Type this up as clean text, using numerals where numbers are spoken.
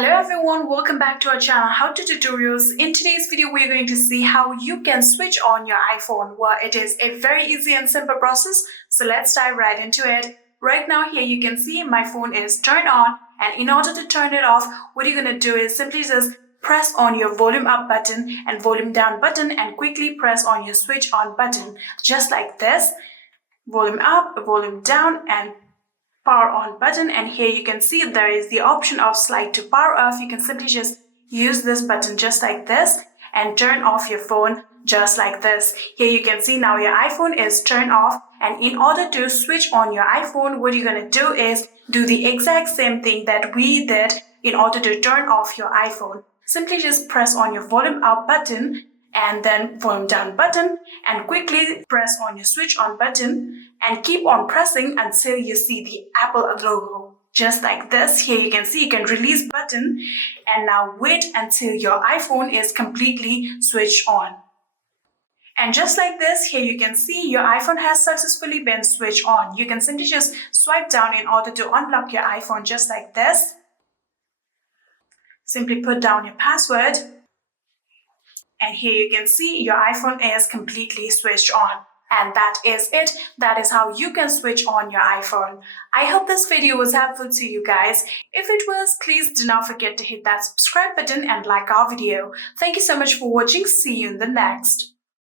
Hello everyone, welcome back to our channel How to Tutorials. In today's video, we're going to see how you can switch on your iPhone. Well, it is a very easy and simple process, so let's dive right into it. Right now here you can see my phone is turned on, and in order to turn it off, what you're going to do is simply just press on your volume up button and volume down button and quickly press on your switch on button. Just like this, volume up, volume down and power on button, and here you can see there is the option of slide to power off. You can simply just use this button just like this and turn off your phone just like this. Here you can see now your iPhone is turned off, and in order to switch on your iPhone, what you're going to do is do the exact same thing that we did in order to turn off your iPhone. Simply just press on your volume up button and then volume down button and quickly press on your switch on button and keep on pressing until you see the Apple logo. Just like this, here you can see you can release button and now wait until your iPhone is completely switched on. And just like this, here you can see your iPhone has successfully been switched on. You can simply just swipe down in order to unlock your iPhone just like this. Simply put down your password. And here you can see your iPhone is completely switched on. And that is it. That is how you can switch on your iPhone. I hope this video was helpful to you guys. If it was, please do not forget to hit that subscribe button and like our video. Thank you so much for watching. See you in the next.